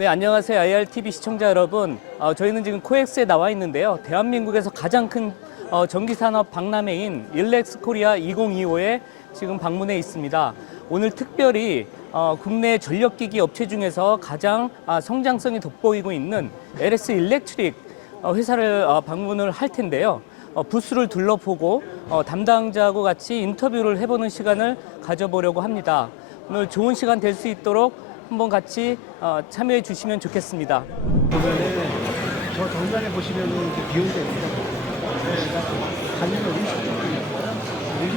네, 안녕하세요. IRTV 시청자 여러분. 저희는 지금 코엑스에 나와 있는데요. 대한민국에서 가장 큰 전기산업 박람회인 일렉스 코리아 2025에 지금 방문해 있습니다. 오늘 특별히 국내 전력기기 업체 중에서 가장 성장성이 돋보이고 있는 LS 일렉트릭 회사를 방문을 할 텐데요. 부스를 둘러보고 담당자하고 같이 인터뷰를 해보는 시간을 가져보려고 합니다. 오늘 좋은 시간 될 수 있도록 한번 같이 참여해 주시면 좋겠습니다. 보면은 저 정면에 보시면은 이렇게 비 온 데 있습니다. 가면 음식점이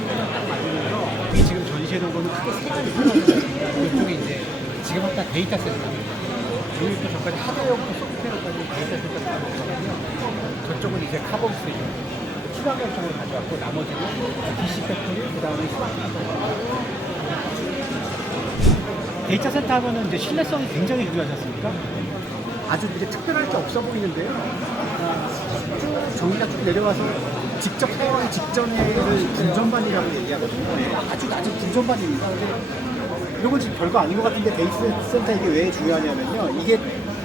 딱 맞으면서 여기 지금 전시해 놓은 거는 크게 세 가지 편이거든요. 이쪽이 이제 지금 아까 데이터 센터. 여기 또 저까지 하드웨어부터 소프트웨어까지 데이터 센터가 들어가거든요. 저쪽은 이제 카본 스테이션. 친환경 쪽으로 가져왔고 나머지는 DC 팩토리, 그 다음에 스마트 데이터 센터 하면은 이제 신뢰성이 굉장히 중요하지 않습니까? 아주 이제 특별할 게 없어 보이는데요. 쭉 저희가 쭉 내려와서 직접 사용하기 직전에를 분전반이라고 얘기하거든요. 아주 낮은 분전반입니다. 근데 이건 지금 별거 아닌 것 같은데 데이터 센터 이게 왜 중요하냐면요. 이게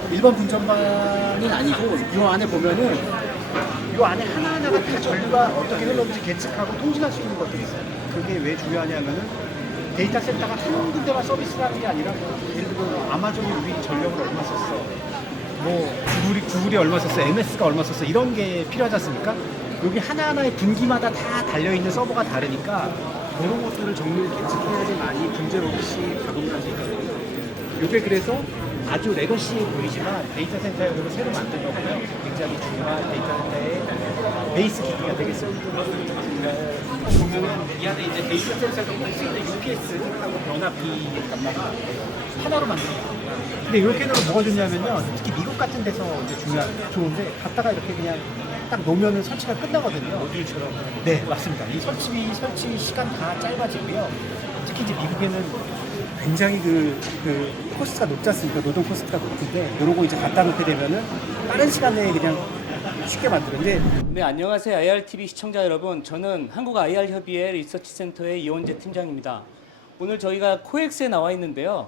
일반 분전반이 아니고 이 안에 보면은 이 안에 하나하나가 다 전류가 어떻게 흘렀는지 계측하고 통신할 수 있는 것들이 있어요. 그게 왜 중요하냐면은 데이터 센터가 한 군데만 서비스를 하는 게 아니라 예를 들어 아마존이 우리 전력을 얼마 썼어, 뭐 구글이 얼마 썼어, MS가 얼마 썼어 이런 게 필요하지 않습니까? 여기 하나하나의 분기마다 다 달려있는 서버가 다르니까 그런 것들을 정밀히 계측해야지만이 문제 없이 작업을 할 수 있거든요. 이게 그래서 아주 레거시해 보이지만 데이터 센터용으로 새로 만든 거고요. 굉장히 중요한 데이터 센터의 베이스 기기가 되겠습니다. 보면은 이 안에 이제 데이터 센서가 할수 있는 UPS하고 변압기 하나로 만들어요. 근데 이렇게 놓으면 뭐가 좋냐면요. 특히 미국 같은 데서 이제 좋은데 갖다가 이렇게 그냥 딱 놓으면은 설치가 끝나거든요. 모듈처럼. 네, 맞습니다. 이 설치 시간 다 짧아지고요. 특히 이제 미국에는 굉장히 그 코스트가 높지 않습니까? 노동 코스트가 높은데 이러고 이제 갖다 놓게 되면은 빠른 시간 내에 그냥 쉽게 만드는데. 네, 안녕하세요. IRTV 시청자 여러분. 저는 한국 IR협의회 리서치센터의 이원재 팀장입니다. 오늘 저희가 코엑스에 나와 있는데요.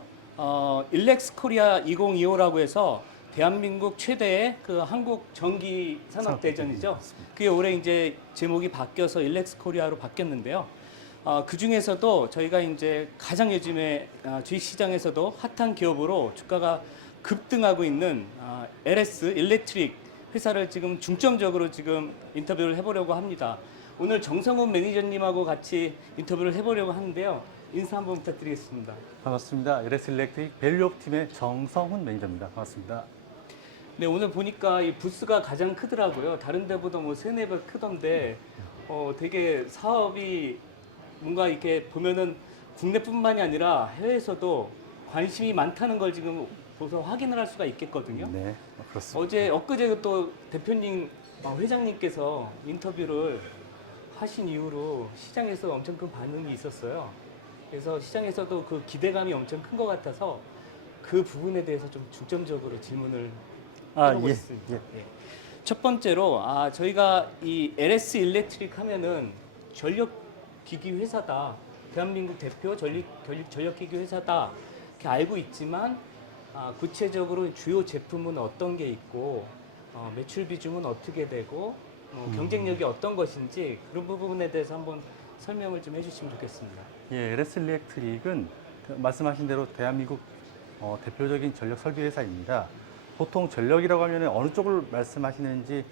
일렉스 코리아 2025라고 해서 대한민국 최대의 그 한국 전기 산업 대전이죠. 그게 올해 이제 제목이 바뀌어서 일렉스 코리아로 바뀌었는데요. 그 중에서도 저희가 이제 가장 요즘에 주식 시장에서도 핫한 기업으로 주가가 급등하고 있는 LS 일렉트릭 회사를 지금 중점적으로 지금 인터뷰를 해보려고 합니다. 오늘 정성훈 매니저님하고 같이 인터뷰를 해보려고 하는데요. 인사 한번 부탁드리겠습니다. 반갑습니다. LS 일렉트릭 밸류업 팀의 정성훈 매니저입니다. 반갑습니다. 네, 오늘 보니까 이 부스가 가장 크더라고요. 다른 데보다 뭐 3-4배 크던데 되게 사업이 뭔가 이렇게 보면은 국내뿐만이 아니라 해외에서도 관심이 많다는 걸 지금 보서 확인을 할 수가 있겠거든요. 네, 그렇습니다. 엊그제 또 대표님, 회장님께서 인터뷰를 하신 이후로 시장에서 엄청 큰 반응이 있었어요. 그래서 시장에서도 그 기대감이 엄청 큰 것 같아서 그 부분에 대해서 좀 중점적으로 질문을 해보겠습니다. 예. 첫 번째로 저희가 이 LS 일렉트릭 하면은 전력기기 회사다, 대한민국 대표 전력기기 회사다 이렇게 알고 있지만 구체적으로 주요 제품은 어떤 게 있고 매출 비중은 어떻게 되고 경쟁력이 어떤 것인지 그런 부분에 대해서 한번 설명을 좀 해주시면 좋겠습니다. 예, LS 일렉트릭은 말씀하신 대로 대한민국 대표적인 전력 설비 회사입니다. 보통 전력이라고 하면 어느 쪽을 말씀하시는지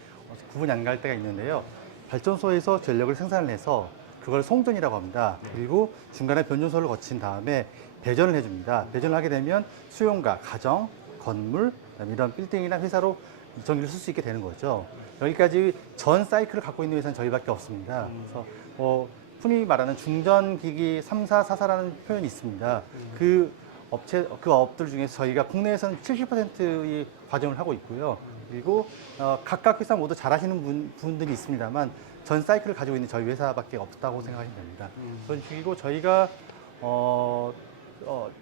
구분이 안 갈 때가 있는데요. 발전소에서 전력을 생산을 해서 그걸 송전이라고 합니다. 그리고 중간에 변전소를 거친 다음에 배전을 해줍니다. 배전을 하게 되면 수용가, 가정, 건물, 이런 빌딩이나 회사로 전기를 쓸 수 있게 되는 거죠. 여기까지 전 사이클을 갖고 있는 회사는 저희밖에 없습니다. 그래서 흔히 말하는 중전기기 3사, 4사라는 표현이 있습니다. 그 업들 중에서 저희가 국내에서는 70%의 과정을 하고 있고요. 그리고 각각 회사 모두 잘하시는 분들이 있습니다만 전 사이클을 가지고 있는 저희 회사밖에 없다고 생각하시면 됩니다. 그런 식이고 저희가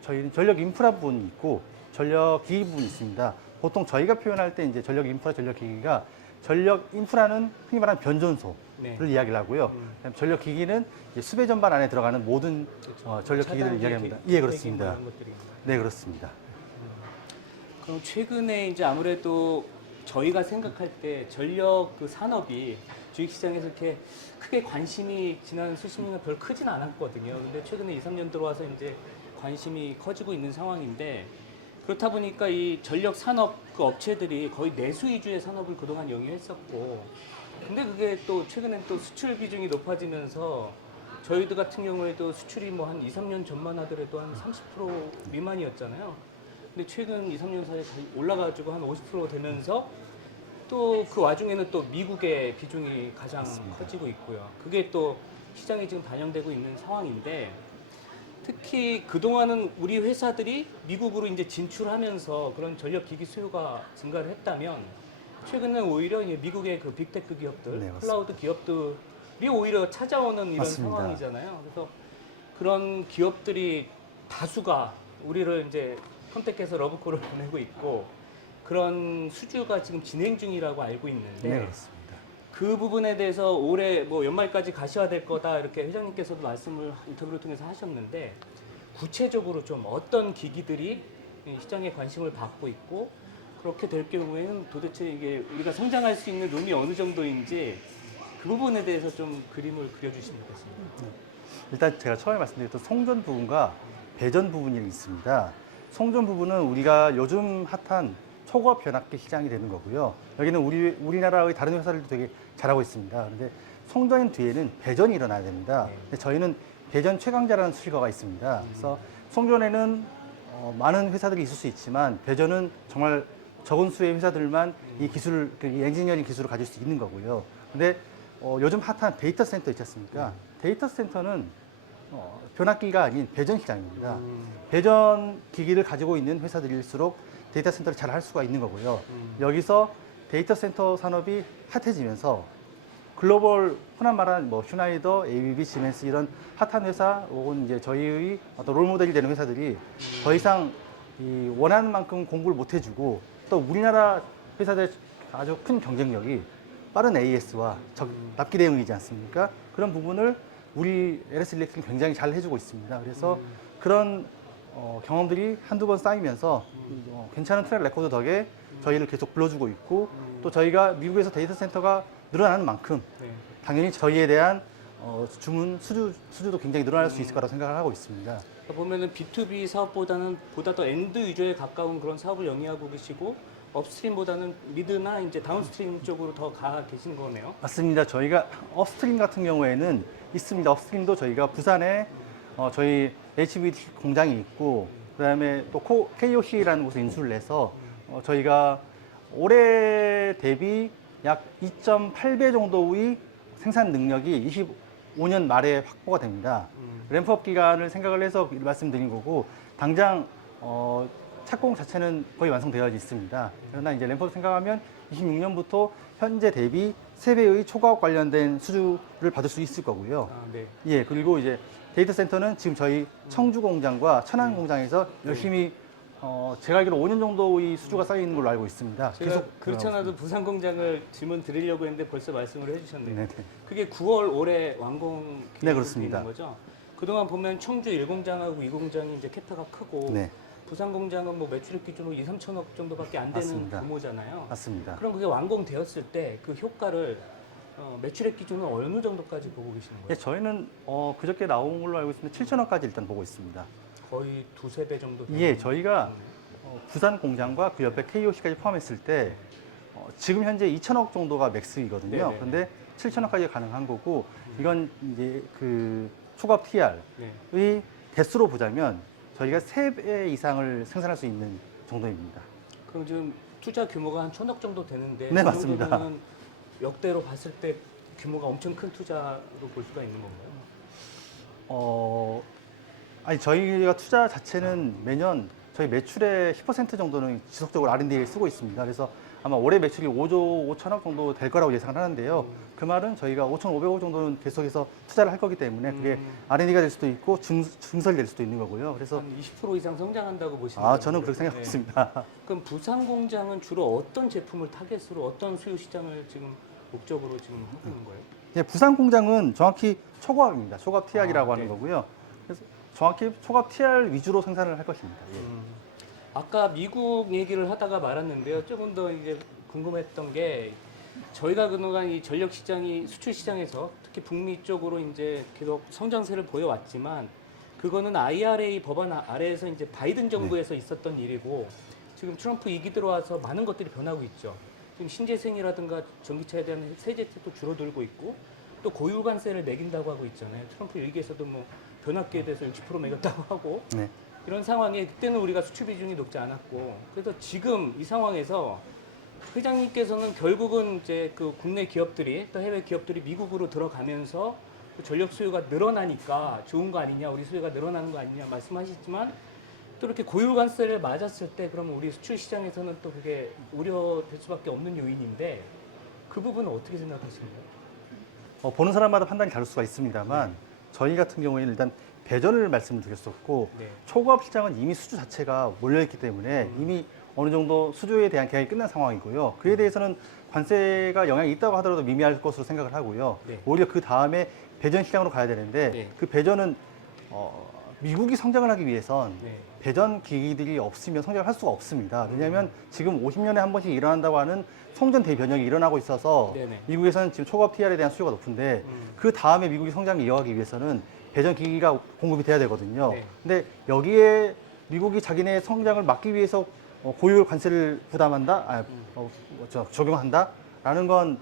저희는 전력 인프라 부분이 있고 전력 기기 부분이 있습니다. 보통 저희가 표현할 때 이제 전력 인프라, 전력 기기가 전력 인프라는 흔히 말하는 변전소를 이야기를 하고요. 전력 기기는 수배 전반 안에 들어가는 모든 전력 기기들을 이야기합니다. 예, 그렇습니다. 네, 그렇습니다. 그럼 최근에 이제 아무래도 저희가 생각할 때 전력 그 산업이 주식시장에서 이렇게 크게 관심이 지난 수십 년간 별 크진 않았거든요. 근데 최근에 2, 3년 들어와서 이제 관심이 커지고 있는 상황인데 그렇다 보니까 이 전력 산업 그 업체들이 거의 내수 위주의 산업을 그동안 영위했었고 근데 그게 또 최근엔 또 수출 비중이 높아지면서 저희들 같은 경우에도 수출이 뭐 한 2, 3년 전만 하더라도 한 30% 미만이었잖아요. 근데 최근 2, 3년 사이에 올라가지고 한 50% 되면서 또 그 와중에는 또 미국의 비중이 가장 커지고 있고요. 그게 또 시장에 지금 반영되고 있는 상황인데 특히 그동안은 우리 회사들이 미국으로 이제 진출하면서 그런 전력 기기 수요가 증가를 했다면 최근은 오히려 이제 미국의 그 빅테크 기업들, 네, 맞습니다. 클라우드 기업들이 오히려 찾아오는 이런 맞습니다. 상황이잖아요. 그래서 그런 기업들이 다수가 우리를 이제 컨택해서 러브콜을 보내고 있고 그런 수주가 지금 진행 중이라고 알고 있는데 네, 그렇습니다. 그 부분에 대해서 올해 뭐 연말까지 가셔야 될 거다 이렇게 회장님께서도 말씀을 인터뷰를 통해서 하셨는데 구체적으로 좀 어떤 기기들이 이 시장에 관심을 받고 있고 그렇게 될 경우에는 도대체 이게 우리가 성장할 수 있는 룸이 어느 정도인지 그 부분에 대해서 좀 그림을 그려주시면 좋겠습니다. 일단 제가 처음에 말씀드렸던 송전 부분과 배전 부분이 있습니다. 송전 부분은 우리가 요즘 핫한 초고압 변압기 시장이 되는 거고요. 여기는 우리나라의 다른 회사들도 되게 잘하고 있습니다. 그런데 송전 뒤에는 배전이 일어나야 됩니다. 근데 저희는 배전 최강자라는 수식어가 있습니다. 그래서 송전에는 많은 회사들이 있을 수 있지만 배전은 정말 적은 수의 회사들만 이 기술을, 이 엔지니어링 기술을 가질 수 있는 거고요. 근데 요즘 핫한 데이터 센터 있지 않습니까? 데이터 센터는 변압기가 아닌 배전 시장입니다. 배전 기기를 가지고 있는 회사들일수록 데이터 센터를 잘 할 수가 있는 거고요. 여기서 데이터 센터 산업이 핫해지면서 글로벌 흔한 말하는 뭐 슈나이더, ABB, 시멘스 이런 핫한 회사 혹은 이제 저희의 어떤 롤모델이 되는 회사들이 더 이상 이 원하는 만큼 공부를 못 해주고 또 우리나라 회사들의 아주 큰 경쟁력이 빠른 AS와 납기 대응이지 않습니까? 그런 부분을 우리 LS 일렉트릭이 굉장히 잘 해주고 있습니다. 그래서 그런 경험들이 한두 번 쌓이면서 괜찮은 트랙 레코드 덕에 저희를 계속 불러주고 있고 또 저희가 미국에서 데이터 센터가 늘어나는 만큼 네. 당연히 저희에 대한 주문 수주도 굉장히 늘어날 수 있을 거라고 생각을 하고 있습니다. 그러니까 보면은 B2B 사업보다는 보다 더 엔드 유저에 가까운 그런 사업을 영위하고 계시고 업스트림보다는 미드나 이제 다운스트림 쪽으로 더 가 계신 거네요. 맞습니다. 저희가 업스트림 같은 경우에는 있습니다. 업스트림도 저희가 부산에 저희 HVT 공장이 있고 그다음에 또 KOC라는 곳에 인수를 해서 저희가 올해 대비 약 2.8배 정도의 생산 능력이 25년 말에 확보가 됩니다. 램프업 기간을 생각을 해서 말씀드린 거고 당장 착공 자체는 거의 완성되어 있습니다. 그러나 이제 램프업 생각하면 26년부터 현재 대비 3배의 초과업 관련된 수주를 받을 수 있을 거고요. 아, 네. 예, 그리고 이제 데이터 센터는 지금 저희 청주 공장과 천안 공장에서 열심히 제가 알기로 5년 정도의 수주가 쌓여 있는 걸로 알고 있습니다. 제가 그렇지 들어가고 않아도 부산 공장을 질문 드리려고 했는데 벌써 말씀을 해주셨네요. 네네. 그게 9월 올해 완공 네, 계획으로 그렇습니다. 돼 있는 거죠. 그동안 보면 청주 1공장하고 2공장이 이제 캐파가 크고 네, 부산 공장은 뭐 매출액 기준으로 2, 3천억 정도밖에 안 되는 맞습니다. 규모잖아요. 맞습니다. 그럼 그게 완공되었을 때 그 효과를 매출액 기준으로 어느 정도까지 보고 계시는 예, 거예요? 저희는 그저께 나온 걸로 알고 있습니다. 7천억까지 일단 보고 있습니다. 거의 두세 배 정도 되는 예, 저희가 부산 공장과 그 옆에 KOC까지 포함했을 때 지금 현재 2천억 정도가 맥스이거든요. 네네. 그런데 7천억까지 가능한 거고 이건 이제 그 초과업 TR의 네. 대수로 보자면 저희가 3배 이상을 생산할 수 있는 정도입니다. 그럼 지금 투자 규모가 한 1,000억 정도 되는데 네, 그 맞습니다. 정도면 역대로 봤을 때 규모가 엄청 큰 투자로 볼 수가 있는 건가요? 아니 저희가 투자 자체는 매년 저희 매출의 10% 정도는 지속적으로 R&D에 쓰고 있습니다. 그래서 아마 올해 매출이 5조 5천억 정도 될 거라고 예상을 하는데요. 그 말은 저희가 5,500억 정도는 계속해서 투자를 할 거기 때문에 그게 R&D가 될 수도 있고 증설이 될 수도 있는 거고요. 그래서 한 20% 이상 성장한다고 보시는 거예요? 저는 그렇게 생각하고 있습니다. 그럼 부산 공장은 주로 어떤 제품을 타겟으로 어떤 수요 시장을 지금 목적으로 지금 하고 있는 거예요? 예, 부산 공장은 정확히 초과업입니다. 초과업 TR이라고 아, 하는 네. 거고요. 그래서 정확히 초과업 TR 위주로 생산을 할 것입니다. 예. 아까 미국 얘기를 하다가 말았는데요. 조금 더 이제 궁금했던 게 저희가 그동안 이 전력 시장이 수출 시장에서 특히 북미 쪽으로 이제 계속 성장세를 보여왔지만 그거는 IRA 법안 아래에서 이제 바이든 정부에서 있었던 일이고 지금 트럼프 2기 들어와서 많은 것들이 변하고 있죠. 지금 신재생이라든가 전기차에 대한 세제도 줄어들고 있고 또 고유관세를 매긴다고 하고 있잖아요. 트럼프 1기에서도 뭐 변압기에 대해서 60% 매겼다고 하고 네. 이런 상황에 그때는 우리가 수출 비중이 높지 않았고 그래서 지금 이 상황에서 회장님께서는 결국은 이제 그 국내 기업들이 또 해외 기업들이 미국으로 들어가면서 그 전력 수요가 늘어나니까 좋은 거 아니냐, 우리 수요가 늘어나는 거 아니냐 말씀하시지만 또 이렇게 고유관세를 맞았을 때 그러면 우리 수출 시장에서는 또 그게 우려될 수밖에 없는 요인인데 그 부분은 어떻게 생각하시나요? 보는 사람마다 판단이 다를 수가 있습니다만 저희 같은 경우에는 일단 배전을 말씀을 드렸었고 네. 초과업 시장은 이미 수주 자체가 몰려있기 때문에 이미 어느 정도 수주에 대한 계약이 끝난 상황이고요. 그에 대해서는 관세가 영향이 있다고 하더라도 미미할 것으로 생각을 하고요. 네. 오히려 그 다음에 배전 시장으로 가야 되는데 네. 그 배전은 미국이 성장을 하기 위해선 네. 배전 기기들이 없으면 성장을 할 수가 없습니다. 왜냐하면 지금 50년에 한 번씩 일어난다고 하는 송전 대변형이 일어나고 있어서 네네. 미국에서는 지금 초과업 TR에 대한 수요가 높은데 그 다음에 미국이 성장을 이어가기 위해서는 배전 기기가 공급이 돼야 되거든요. 네. 근데 여기에 미국이 자기네 성장을 막기 위해서 고유율 관세를 부담한다, 적용한다라는 건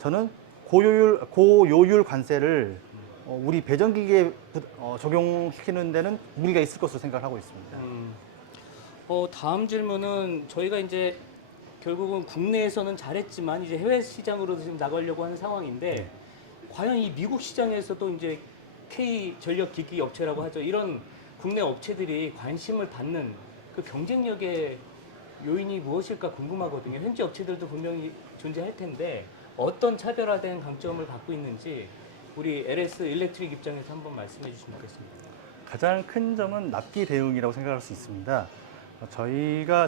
저는 고요율 관세를 우리 배전 기기에 적용시키는 데는 무리가 있을 것으로 생각을 하고 있습니다. 다음 질문은 저희가 이제 결국은 국내에서는 잘했지만 이제 해외 시장으로 지금 나가려고 하는 상황인데 과연 이 미국 시장에서도 이제 K 전력 기기 업체라고 하죠. 이런 국내 업체들이 관심을 받는 그 경쟁력의 요인이 무엇일까 궁금하거든요. 현지 업체들도 분명히 존재할 텐데 어떤 차별화된 강점을 갖고 있는지 우리 LS 일렉트릭 입장에서 한번 말씀해 주시면 좋겠습니다. 가장 큰 점은 납기 대응이라고 생각할 수 있습니다.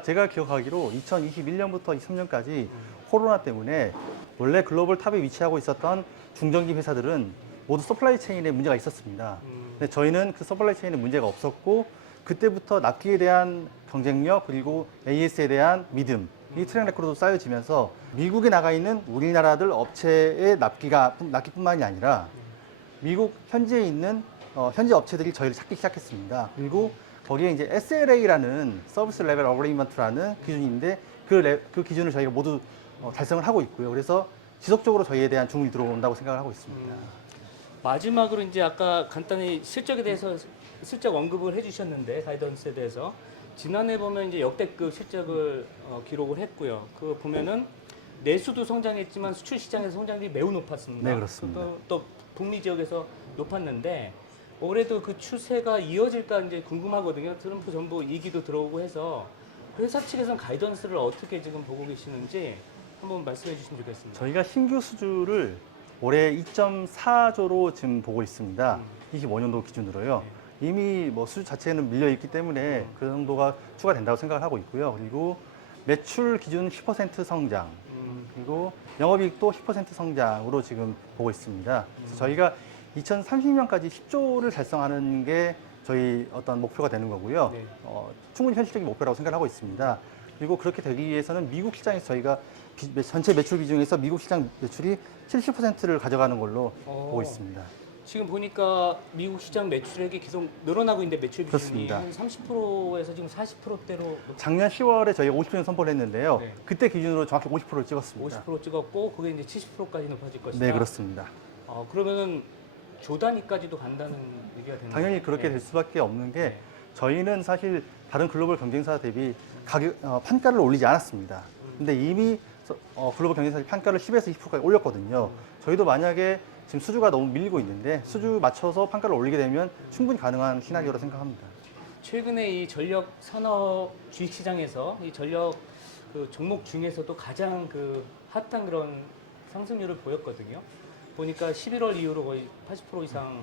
제가 기억하기로 2021년부터 23년까지 코로나 때문에 원래 글로벌 탑에 위치하고 있었던 중전기 회사들은 모두 서플라이 체인에 문제가 있었습니다. 근데 저희는 그 서플라이 체인에 문제가 없었고 그때부터 납기에 대한 경쟁력 그리고 AS에 대한 믿음 이 트랙 레코드도 쌓여지면서 미국에 나가 있는 우리나라들 업체의 납기뿐만이 아니라 미국 현지에 있는 현지 업체들이 저희를 찾기 시작했습니다. 그리고 거기에 이제 SLA라는 서비스 레벨 어그리먼트라는 기준인데 그 기준을 저희가 모두 달성을 하고 있고요. 그래서 지속적으로 저희에 대한 주문이 들어온다고 생각을 하고 있습니다. 마지막으로 이제 아까 간단히 실적에 대해서 슬쩍 언급을 해주셨는데 가이던스에 대해서 지난해 보면 이제 역대급 실적을 기록을 했고요. 그 보면은 내수도 성장했지만 수출 시장에서 성장률이 매우 높았습니다. 네, 그렇습니다. 또 북미 지역에서 높았는데 올해도 그 추세가 이어질까 이제 궁금하거든요. 트럼프 정부 2기도 들어오고 해서 회사 측에서는 가이던스를 어떻게 지금 보고 계시는지 한번 말씀해 주시면 좋겠습니다. 저희가 신규 수주를 올해 2.4조로 지금 보고 있습니다. 25년도 기준으로요. 이미 뭐 수주 자체는 밀려 있기 때문에 그 정도가 추가된다고 생각을 하고 있고요. 그리고 매출 기준 10% 성장, 그리고 영업이익도 10% 성장으로 지금 보고 있습니다. 그래서 저희가 2030년까지 10조를 달성하는 게 저희 어떤 목표가 되는 거고요. 네. 충분히 현실적인 목표라고 생각을 하고 있습니다. 그리고 그렇게 되기 위해서는 미국 시장에서 저희가 전체 매출 비중에서 미국 시장 매출이 70%를 가져가는 걸로 보고 있습니다. 지금 보니까 미국 시장 매출액이 계속 늘어나고 있는데 매출 비중이 그렇습니다. 한 30%에서 지금 40%대로 작년 10월에 저희가 50% 선포를 했는데요. 네. 그때 기준으로 정확히 50%를 찍었습니다. 50% 찍었고 그게 이제 70%까지 높아질 것이다. 네, 그렇습니다. 그러면은 조 단위까지도 간다는 얘기가 되나요? 당연히 그렇게 네. 될 수밖에 없는 게 네. 저희는 사실 다른 글로벌 경쟁사 대비 판가를 올리지 않았습니다. 근데 이미 글로벌 경쟁사들이 판가를 10에서 20%까지 올렸거든요. 저희도 만약에 지금 수주가 너무 밀리고 있는데 수주 맞춰서 판가를 올리게 되면 충분히 가능한 시나리오라 생각합니다. 최근에 이 전력 산업 주식 시장에서 이 전력 그 종목 중에서도 가장 그 핫한 그런 상승률을 보였거든요. 보니까 11월 이후로 거의 80% 이상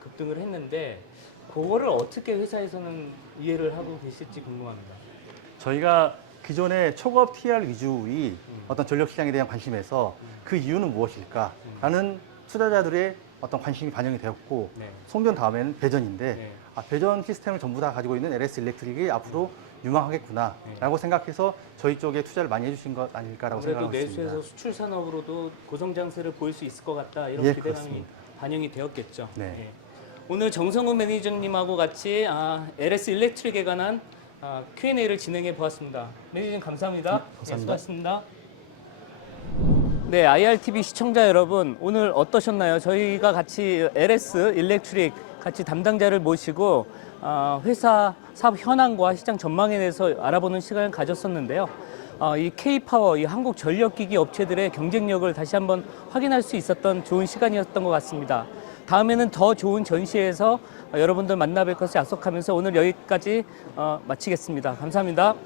급등을 했는데 그거를 어떻게 회사에서는 이해를 하고 계실지 궁금합니다. 저희가 기존의 초급 TR 위주의 어떤 전력 시장에 대한 관심에서 그 이유는 무엇일까라는 투자자들의 어떤 관심이 반영이 되었고 네. 송전 다음에는 배전인데 네. 배전 시스템을 전부 다 가지고 있는 LS 일렉트릭이 앞으로 유망하겠구나라고 생각해서 저희 쪽에 투자를 많이 해주신 것 아닐까라고 아무래도 생각하고 있습니다. 내수에서 수출 산업으로도 고성장세를 보일 수 있을 것 같다 이런 예, 기대감이 그렇습니다. 반영이 되었겠죠. 네. 예. 오늘 정성훈 매니저님하고 같이 LS 일렉트릭에 관한 Q&A를 진행해 보았습니다. 매니저님 감사합니다. 감사합니다. 네, 수고하셨습니다. 네, IRTV 시청자 여러분, 오늘 어떠셨나요? 저희가 같이 LS 일렉트릭 같이 담당자를 모시고 회사 사업 현황과 시장 전망에 대해서 알아보는 시간을 가졌었는데요. 이 K파워, 이 한국 전력기기 업체들의 경쟁력을 다시 한번 확인할 수 있었던 좋은 시간이었던 것 같습니다. 다음에는 더 좋은 전시회에서 여러분들 만나뵐 것을 약속하면서 오늘 여기까지 마치겠습니다. 감사합니다.